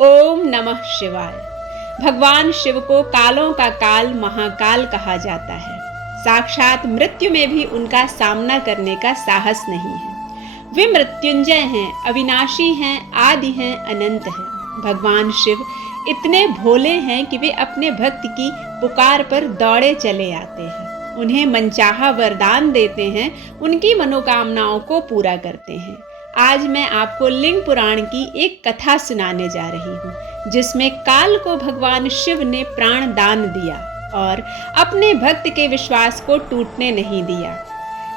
ओम नमः शिवाय। भगवान शिव को कालों का काल महाकाल कहा जाता है। साक्षात मृत्यु में भी उनका सामना करने का साहस नहीं है। वे मृत्युंजय हैं, अविनाशी हैं, आदि हैं, अनंत हैं। भगवान शिव इतने भोले हैं कि वे अपने भक्त की पुकार पर दौड़े चले आते हैं, उन्हें मनचाहा वरदान देते हैं, उनकी मनोकामनाओं को पूरा करते हैं। आज मैं आपको लिंग पुराण की एक कथा सुनाने जा रही हूँ, जिसमें काल को भगवान शिव ने प्राण दान दिया और अपने भक्त के विश्वास को टूटने नहीं दिया।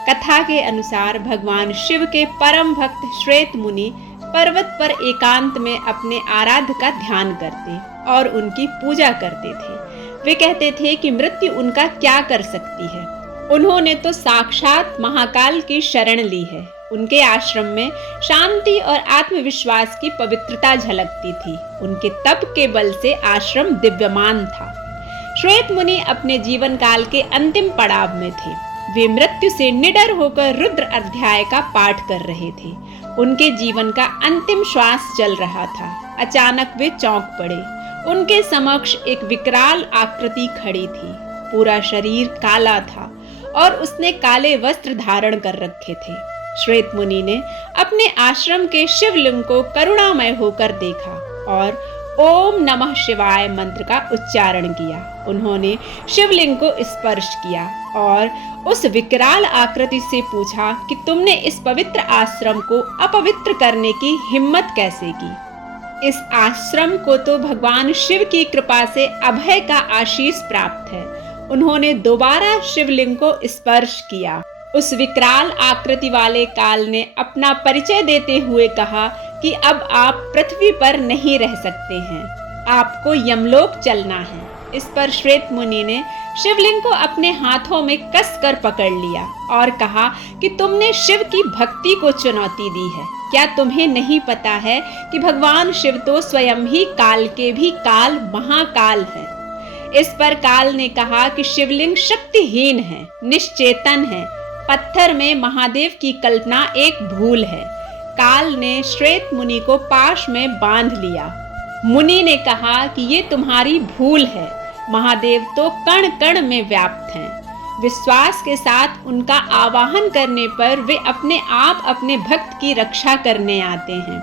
कथा के अनुसार भगवान शिव के परम भक्त श्वेत मुनि पर्वत पर एकांत में अपने आराध्य का ध्यान करते और उनकी पूजा करते थे। वे कहते थे कि मृत्यु उनका क्या कर सकती है। उन्होंने तो साक्षात महाकाल की शरण ली है। उनके आश्रम में शांति और आत्मविश्वास की पवित्रता झलकती थी। उनके तप के बल से आश्रम दिव्यमान था। श्वेत मुनि अपने जीवन काल के अंतिम पड़ाव में थे। वे मृत्यु से निडर होकर रुद्र अध्याय का पाठ कर रहे थे। उनके जीवन का अंतिम श्वास चल रहा था। अचानक वे चौंक पड़े। उनके समक्ष एक विकराल आकृति खड़ी थी। पूरा शरीर काला था और उसने काले वस्त्र धारण कर रखे थे। श्वेत मुनि ने अपने आश्रम के शिवलिंग को करुणामय होकर देखा और ओम नमः शिवाय मंत्र का उच्चारण किया। उन्होंने शिवलिंग को स्पर्श किया और उस विकराल आकृति से पूछा कि तुमने इस पवित्र आश्रम को अपवित्र करने की हिम्मत कैसे की। इस आश्रम को तो भगवान शिव की कृपा से अभय का आशीष प्राप्त है। उन्होंने दोबारा शिवलिंग को स्पर्श किया। उस विकराल आकृति वाले काल ने अपना परिचय देते हुए कहा कि अब आप पृथ्वी पर नहीं रह सकते हैं, आपको यमलोक चलना है। इस पर श्वेत मुनि ने शिवलिंग को अपने हाथों में कसकर पकड़ लिया और कहा कि तुमने शिव की भक्ति को चुनौती दी है। क्या तुम्हें नहीं पता है कि भगवान शिव तो स्वयं ही काल के भी काल महाकाल है। इस पर काल ने कहा कि शिवलिंग शक्तिहीन है, निश्चेतन है, पत्थर में महादेव की कल्पना एक भूल है। काल ने श्वेत मुनि को पाश में बांध लिया। मुनि ने कहा कि ये तुम्हारी भूल है। महादेव तो कण कण में व्याप्त हैं। विश्वास के साथ उनका आवाहन करने पर वे अपने आप अपने भक्त की रक्षा करने आते हैं।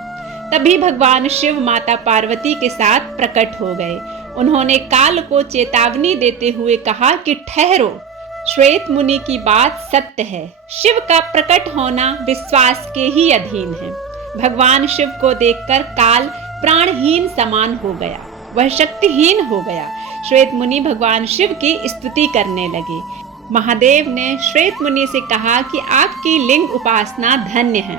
तभी भगवान शिव माता पार्वती के साथ प्रकट हो गए। उन्होंने काल को चेतावनी देते हुए कहा कि ठहरो, श्वेत मुनि की बात सत्य है। शिव का प्रकट होना विश्वास के ही अधीन है। भगवान शिव को देखकर काल प्राणहीन समान हो गया, वह शक्तिहीन हो गया। श्वेत मुनि भगवान शिव की स्तुति करने लगे। महादेव ने श्वेत मुनि से कहा कि आपकी लिंग उपासना धन्य है।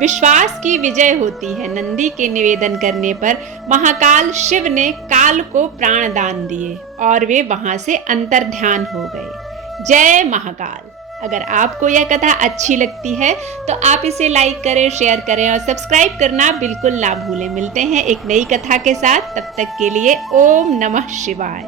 विश्वास की विजय होती है। नंदी के निवेदन करने पर महाकाल शिव ने काल को प्राण दान दिए और वे वहां से अंतर्ध्यान हो गए। जय महाकाल। अगर आपको यह कथा अच्छी लगती है तो आप इसे लाइक करें, शेयर करें और सब्सक्राइब करना बिल्कुल ना भूलें। मिलते हैं एक नई कथा के साथ। तब तक के लिए ओम नमः शिवाय।